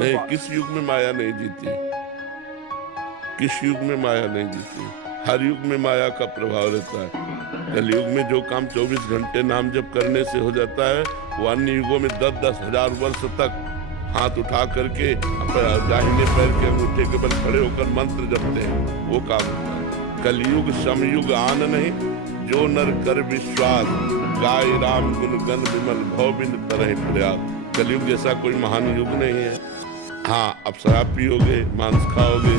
नहीं, किस युग में माया नहीं जीती? किस युग में माया नहीं जीती? हर युग में माया का प्रभाव रहता है। कलयुग में जो काम 24 घंटे नाम जप करने से हो जाता है, वो अन्य युगों में 10-10 हजार वर्ष तक हाथ उठा करके दाहिने पैर के अंगूठे के बल खड़े होकर मंत्र जपते हैं, वो काम होता है। कलयुग समयुग आन नहीं, जो नर कर विश्वास, गाय राम गुण गण विमल भव बिन तरह प्रयास। कलयुग जैसा कोई महान युग नहीं है। हाँ, अब शराब पियोगे, मांस खाओगे,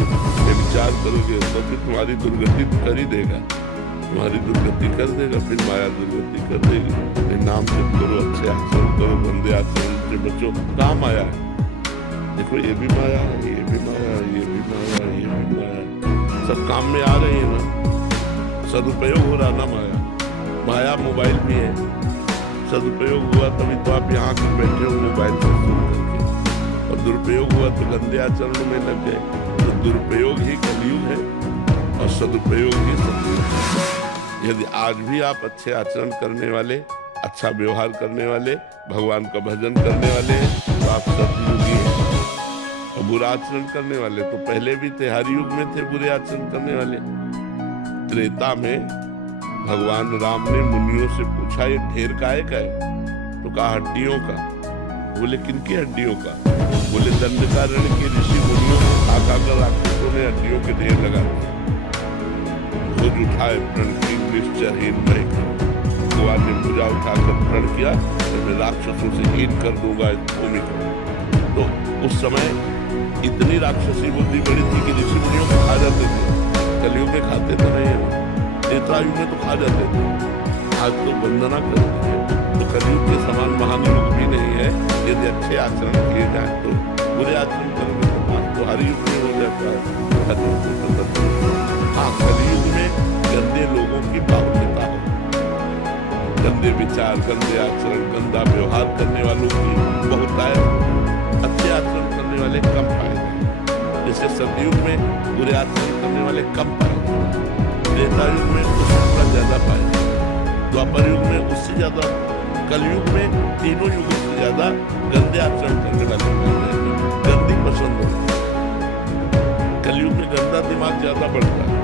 विचार करोगे तो फिर तुम्हारी दुर्गति कर ही देगा, तुम्हारी दुर्गति कर देगा, फिर माया दुर्गति कर देगी। नाम जप करो, अच्छे आचरण करो, गंदे आचरण से बचो। कहाँ माया है? देखो, ये भी माया है, ये भी माया है, ये भी माया है, ये भी माया है। सब काम में आ रही है ना, सदुपयोग हो रहा ना माया। माया मोबाइल भी है, सदुपयोग हुआ तभी तो आप यहाँ बैठे हो मोबाइल पर सुन करके, और दुरुपयोग हुआ तो गंदे आचरणों में लग गए। तो दुरुपयोग ही कलयुग है और सदुपयोग ही सतयुग है। यदि आज भी आप अच्छे आचरण करने वाले, अच्छा व्यवहार करने वाले, भगवान का भजन करने वाले हैं, तो आप सतयुगी हैं। और बुरा आचरण करने वाले तो पहले भी थे, हर युग में थे बुरे आचरण करने वाले। त्रेता में भगवान राम ने मुनियों से पूछा, ये ढेर काहे का है? तो कहा हड्डियों का। बोले किनकी हड्डियों का? बोले दंडकारण्य के ऋषि मुनियों को खा कर राक्षसों ने हड्डियों के ढेर लगा दिए। भुज उठाए प्रण की निश्चयहीन मैं, भगवान ने भुजा उठाकर प्रण किया, मैं राक्षसों से हीन कर दूंगा इस भूमि को। तो उस समय इतनी राक्षसी बुद्धि बड़ी थी कि ऋषि मुनियों को खा जाते थे। कलयुग में खाते तो नहीं है, त्रेतायुग में तो खा जाते थे, आज तो वंदना करते हैं। तो कलयुग के समान महान युग भी नहीं है। यदि अच्छे आचरण किए जाए तो, बुरे आचरण करोगे तो हर युग में हो जाता है। हाँ, कलयुग में गंदे लोगों की बाहुल्यता हो, गंदे विचार, गंदे आचरण, गंदा व्यवहार करने वालों की बहुतायत, अच्छे आचरण करने वाले कम पाए जाए। जैसे सतयुग में बुरे आचरण करने वाले कम पाए जाए, त्रेतायुग में उसका ज्यादा पाए जाए, द्वापर युग में उससे ज्यादा, कलयुग में तीनों युगों से ज्यादा गंदे आचरण करने वाले पाए जाएंगे। गंदी पसंद होती है, कलयुग में गंदा दिमाग ज्यादा बढ़ता है।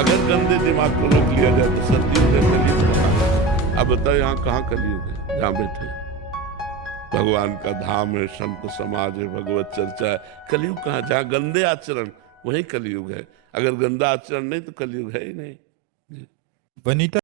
अगर गंदे दिमाग को रोक लिया जाए तो सतयुग में कलयुग कहाँ? अब बताओ यहाँ कहाँ कलयुग है? जहाँ बैठे भगवान का धाम है, संत समाज है, भगवत चर्चा है। कलयुग कहाँ? जहाँ गंदे आचरण, वही कलयुग है। अगर गंदा आचरण नहीं तो कलयुग है ही नहीं। वनीता